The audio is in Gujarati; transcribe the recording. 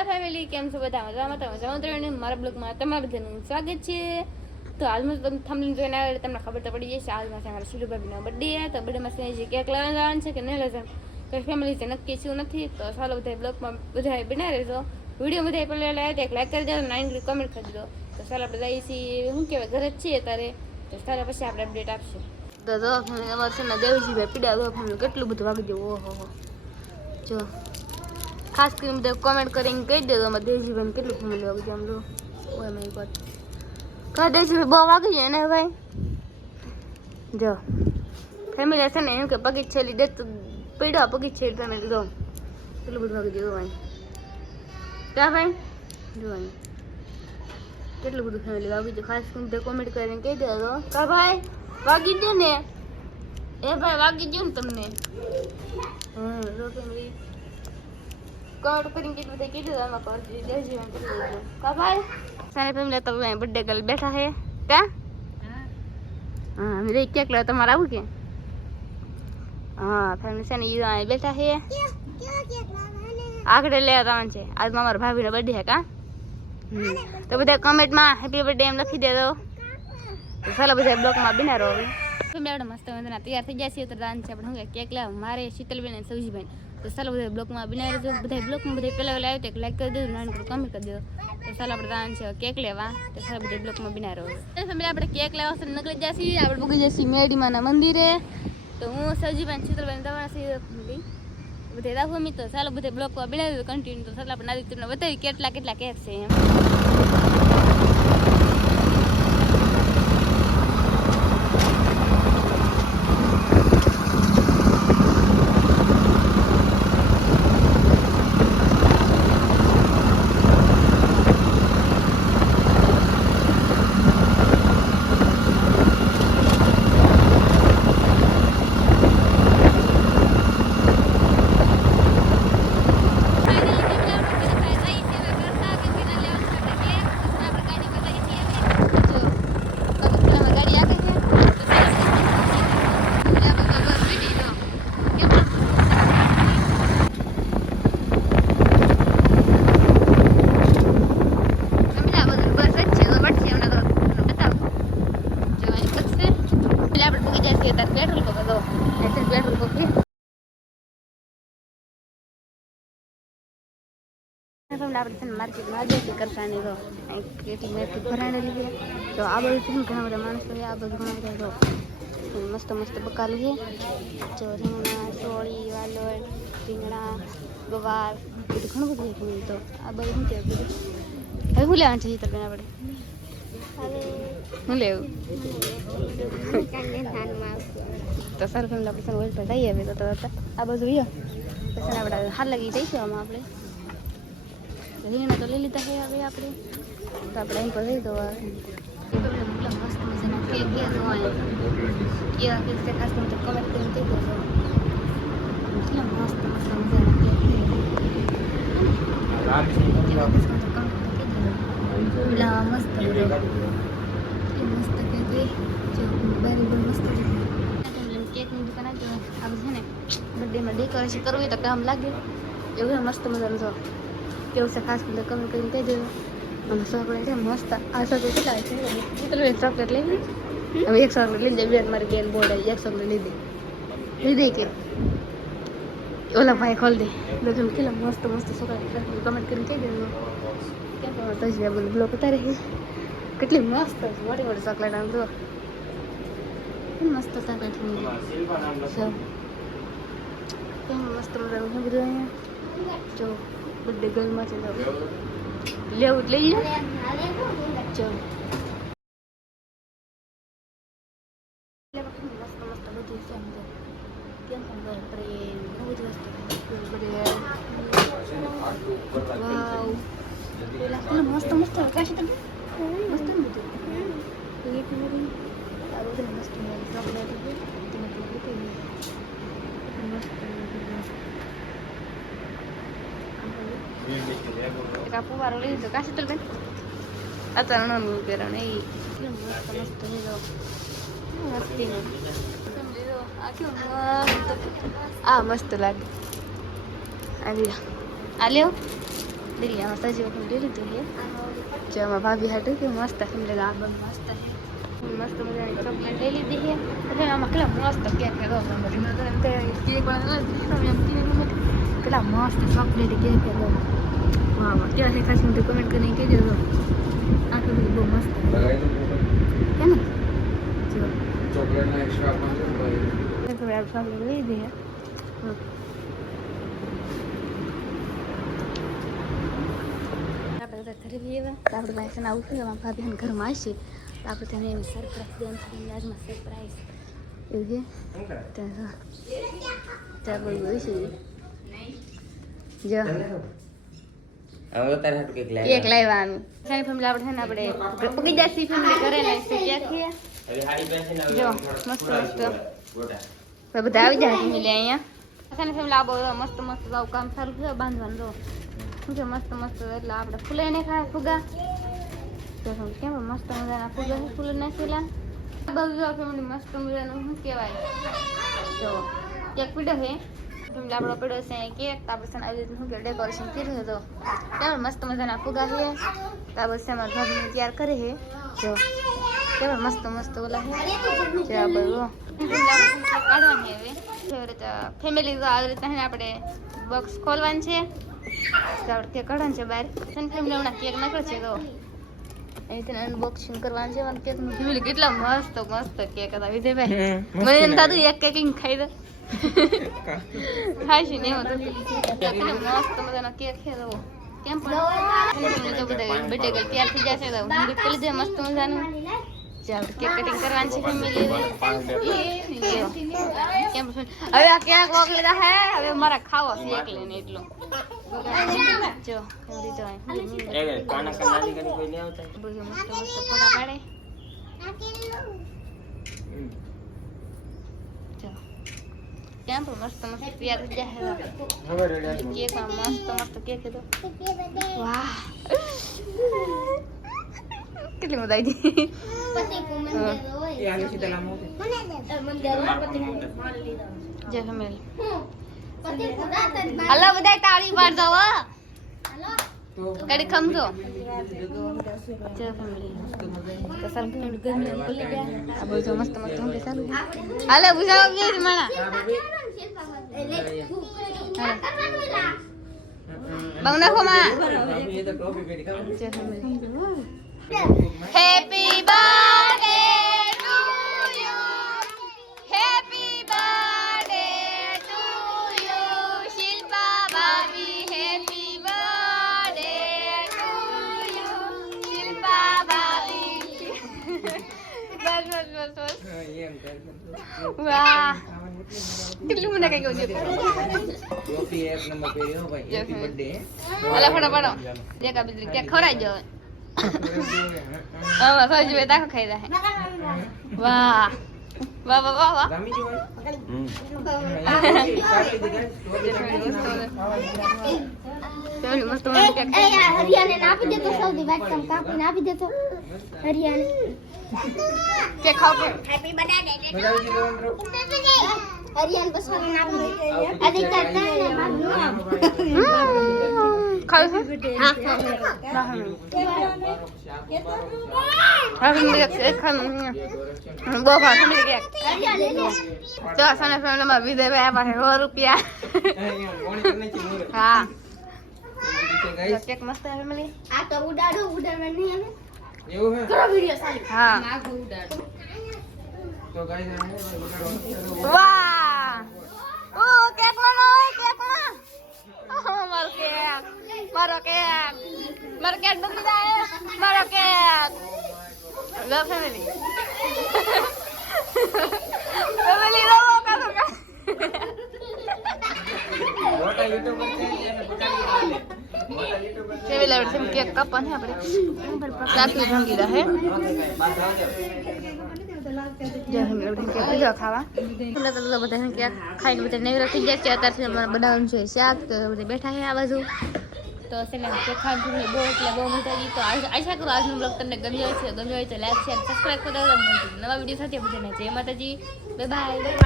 હેલો ફેમિલી, કેમ છો બધા? મજામાં? મારા બ્લોગમાં તમારા બધાનું સ્વાગત છે. તો આજમાં તમે થંબનેલ જોઈને આવે એટલે તમને ખબર તો પડી જશે. આજમાં છે અમારા શીલુ ભાભીનો બર્થડે. તો બર્થડેમાં જે કેક લાવવા જવાનું છે કે નહીં લઈ જવાનું કંઈ ફેમિલી છે નક્કી શું નથી. તો ચાલો બધા બ્લોગમાં બધા બનાવી રહેજો. વિડીયો બધા પહેલાં લાવ્યા એક લાઈક કરી દેજો, 9 કમેન્ટ કરી દો. તો ચાલો આપણે જઈએ છીએ, શું કહેવાય, ઘરે જ છીએ અત્યારે. તો ચાલો પછી આપણે અપડેટ આપશું. તો જો અમારે છે ને દેવજીભાઈ પીડા કેટલું બધું વાગી દેવું. ઓહો જો ખાસ કરીને બધા કોમેન્ટ કરીને કહી દેજો અમારે દેવજીભાઈને કેટલું ફેમિલી વાગી જાય. આમ જો ઓય માય ગોડ, કા દેવજીભાઈ બહુ વાગી જાય ને ભાઈ. જો ફેમિલી છે ને એમ કે પગી છેલી દે તો પીડા પગી છેલી તમે જો કેટલું બધું વાગી જાય ભાઈ. ક્યાં ભાઈ જો અહીં કેટલું બધું ફેમિલી વાગી જાય. ખાસ કરીને બધા કોમેન્ટ કરીને કહી દેજો કા ભાઈ વાગી દે ને. એ ભાઈ વાગી ગયું ને તમને. જો ફેમિલી કોમેન્ટ કરીને કેટલું બધા કીધું આમાં કરજો દેવજીભાઈ કેટલું કા ભાઈ. સારી ફેમિલી તો બર્થડે ગર્લ બેઠા છે ક્યાં. હા મેં કેક લે તમારે આવું કે. હા ફેમિલી છે ને એ બેઠા છે આગળ લેવા જવાનું છે. આજમાં અમારા ભાભીનો બર્થડે છે કા. તો બધા કમેન્ટમાં હેપી બર્થડે એમ લખી દેજો. તો ચાલો બધા બ્લોગમાં બિના રહો. આપણે મસ્ત મજાના તૈયાર થઈ ગયા છીએ. તો દાન છે આપણે શું કેક લેવા મારે શીતલબેન અને સૌજીભાઈ. તો ચાલો બધા બ્લોગમાં બિના રહેજો. બધા બ્લોગમાં બધા પહેલાં આવ્યો તો લાઈક કરી દેજો, નાનું કમેન્ટ કરી દેજો. તો ચાલો આપણે દાન છે કેક લેવા. તો ચાલો બધા બ્લોગમાં બિના રહો. આપણે કેક લેવા નીકળી ગયા છીએ. આપણે બગી જઈએ મેડીમાના મંદિરે. તો હું સૌજીભાઈ શીતલબેન દવા બધા રાખો મિત્રો. ચાલો બધા બ્લોગમાં બનાવી કન્ટિન્યુ. તો ચાલો આપણે તમને બતાવી કેટલા કેટલા કેક છે એમ. આપણે માર્કેટમાં આજે કરવાની તો કેટલી મેથી ભરાણેલી છે. તો આ બધું છે ઘણા બધા માણસો છે. આ બધું ઘણા બધા જો મસ્ત મસ્ત બકાલું છે. જો રીંગણા સોળી વાલોળ રીંગણા ગવાર બધું ઘણું બધું છે. તો આ બધું શું કહેવાય બધું હવે શું લેવાનું છે તમને આપણે શું લેવું. તો સર ફેમિલી આપણે ઓઇલ પર જઈએ હવે. તો આ બધું પછી આપણે હાર લાગી જઈશું આમાં. આપણે રીંગણા તો લઈ લીધા છે હવે આપણે. તો આપણે એમ પર લઈ દો. મસ્ત મજાના કેક કેવા કેક ખાસ કરીને કમેન્ટ કરીને કહી દેજો. કેટલા મસ્ત મસ્ત મજાના કેક પેલા મસ્ત મસ્ત કેક જો બારી બહુ મસ્ત કેકની દુકાન આવી. આપણે છે ને બર્થડેમાં ડેકોરેશન કરવું હોય તો કામ લાગે એવું મસ્ત મજાનું જો કેવું છે. ખાસ બધા કમેન્ટ કરીને કહી દેજો. અને ચોકલેટ છે મસ્ત. આ ચોકલેટ કેટલા છે એક ચોકલેટ લઈ લીધી. હવે એક ચોકલેટ લઈ જાય. બેન મારી બેન બોર્ડ આવી એક ચોકલેટ લીધી કે ઓલા ભાઈ ખોલ દે. કેટલા મસ્ત મસ્ત ચોકલેટ કમેન્ટ કરીને કહી દેજો. કેમ તજવ્યા બોલું બ્લોક ઉતારે કેટલી મસ્ત મોટી મોટી ચોકલેટ. આમ જો મસ્ત ચોકલેટ કેમ મસ્ત મજાનું છે બધું અહીંયા. જો બર્થડે ગર્લમાં છે લેવું જ લઈ જો મસ્ત મસ્ત બધું છે. કેમ પણ પ્રેમ બહુ જ વસ્તુ મસ્ત મસ્ત કાશી તમે મસ્ત ને બધું મસ્ત ચોકલેટ ફુવારો લઈ લીધો કા શીતલબેન. અત્યારે પહેરણ એ મસ્ત મસ્ત લીધો આ મસ્ત લાગે. આ લ્યો દરિયામાં સજીવો પણ લઈ લીધું છે જો આમાં ભાભી હાટું કે મસ્ત સમજે આ બહુ મસ્ત છે મસ્ત મજાની ચોકલેટ લઈ લીધી છે એટલે આમાં કેટલા મસ્ત કેક છે કેક કેટલા મસ્ત ચોકલેટ કેક છે વાહ વાહ ક્યાં છે ખાસ મને કમેન્ટ કરીને કહેજો તો આટલું બધું બહુ મસ્ત છે ને જો ચોકલેટના એક્સ્ટ્રા આપવાનું છે ચોકલેટ લઈ લીધી છે આપણે ઘરે બી એવા આપણે પાસે આવું છે ભાભી ઘરમાં આવશે તો આપણે તેને એમ સરપ્રાઈઝ દેવાનું આજમાં સરપ્રાઈઝ એવું છે ત્યાં બધું હોય છે જો કેક લાવવાનું સાની ફેમિલી આપણે છે ને આપણે પગી જશે ફેમિલી કરે ને કેક છે જો મસ્ત મસ્ત બધા આવી જાય ફેમિલી અહીંયા સાની ફેમિલી આ બહુ મસ્ત મસ્ત કામ સારું છે બાંધવાનું જો જો મસ્ત મસ્ત એટલે આપણે ફૂલે ને ખાય ફુગા તો કેમ મસ્ત મજાના ફુગા ફૂલ નાખેલા બધું ફેમિલી મસ્ત મજાનું શું કહેવાય જો કેક પીડો છે ફેમિલી આપણો પીડો છે કેક તો આપણે આવી રીતે શું કે ડેકોરેશન કર્યું છે તો કેમ મસ્ત મજાના ફુગા છે તો આ બસ એમાં ભાભીને તૈયાર કરે છે જો કેમ મસ્ત મસ્ત ઓલા છે આ બધું કાઢવાની હવે એવી રીતે ફેમિલી તો આવી રીતે આપણે બોક્સ ખોલવાનું છે કેક કાઢવાનું છે બહાર ફેમિલી હમણાં કેક નાખ્યો છે તો એ રીતે અનબોક્સિંગ કરવાનું છે કેક નું ફેમિલી કેટલા મસ્ત મસ્ત કેક હતા વિજયભાઈ મને એમ થતું એક કેકિંગ ખાઈ દે ખાઈ છે ને એવું થતું મસ્ત મજાનો કેક છે તો કેમ પણ તો બધા બર્થડે ગર્લ તૈયાર થઈ જશે તો હું પેલી દે મસ્ત મજાનું ચાલ કેક કટિંગ કરવાનું છે ફેમિલી કેમ હવે આ કેક વોક લીધા હે હવે મારા ખાવો છે એકલે ને એટલો જો ફેમિલી જો કાના કનાલી કરી કોઈ નહીં આવતા બધું મસ્ત મસ્ત ફોટા પાડે જો કેમ પણ મસ્ત મસ્ત તૈયાર થઈ જાય હવે રેડી કેક મસ્ત મસ્ત કેક તો વાહ કેટલી મજા આવી ગઈ એ આને સીધા નામ હોતે જય ફેમિલી હલો બધા તાળી પાડજો હો કડી ખમજો જય ફેમિલી તો સારું ફેમિલી ગમે બોલી ગયા આ બધું મસ્ત મસ્ત હું કે સારું હાલો બુજાવ બેજ માણા બંગના ખોમા ये तो टॉपी पेड़ी का જય family happy birthday to you happy birthday to you Shilpa ભાભી happy birthday to you Shilpa ભાભી બસ બસ બસ બસ ये हम कर વાહ કેટલું મને કઈ ગયું टॉपी एक नंबर पेड़ी हो भाई हैप्पी बर्थडे અલા ફોટો પાડો દેખા બીજી કે ખવરાઈ જો હા સાજી બે દાખો ખાઈ રહ્યા વાહ વાહ વાહ વાહ વાહ रामी जी भाई ફેમિલી મસ્ત મસ્ત કેક હરિયાને આપી દેતો સૌથી વાત કામ કાપીને આપી દેતો હરિયાને કેક ખાવ કે હેપી બર્થડે बजाओ जी लोग હરિયાને બસવાને આપી દે આજે કરતા ને બાબુ ખાવ હા ફેમિલી કેક ખાવ બહુ ભાવ ફેમિલી કેક હરિયાને જો સાને ફેમિલીમાં વિજયભાઈ પાસે 100 રૂપિયા मोनी करने की मोर હા गाइस કેક મસ્ત છે ફેમિલી આ તો ઉડાડવા નહીં આવે એવું है કરો વિડિયો સાલી હા तो गाइस વાહ ઓ કેક માં મારો કેક મારો કેક ડૂબી જાય મારો કેક લો ફેમિલી ફેમિલી લો કાતો मोटा यूट्यूबर છે એને પકડી મોટા यूट्यूबर ફેમિલી આપણે સેમ કેક કાપવાની આપણે કાપી ભાંગી રહે बात जाओ જો ફેમિલી આપણે કેક લીધો ખાવા તો બધા કેક ખાઈને બધા નવરા થઈ ગયા છે અત્યારે અમારે બનાવવાનું છે શાક તો બધા બેઠા છે આ બાજુ તો છે ને કેક ખાવાનું બહુ એટલે બહુ મજા આવી તો આશા કરું આજનો બ્લોગ તમને ગમ્યો હોય તો લાઈક શેર સબસ્ક્રાઈબ કરી દો નવા વિડીયો સાથે બધાને જય માતાજી બાય બાય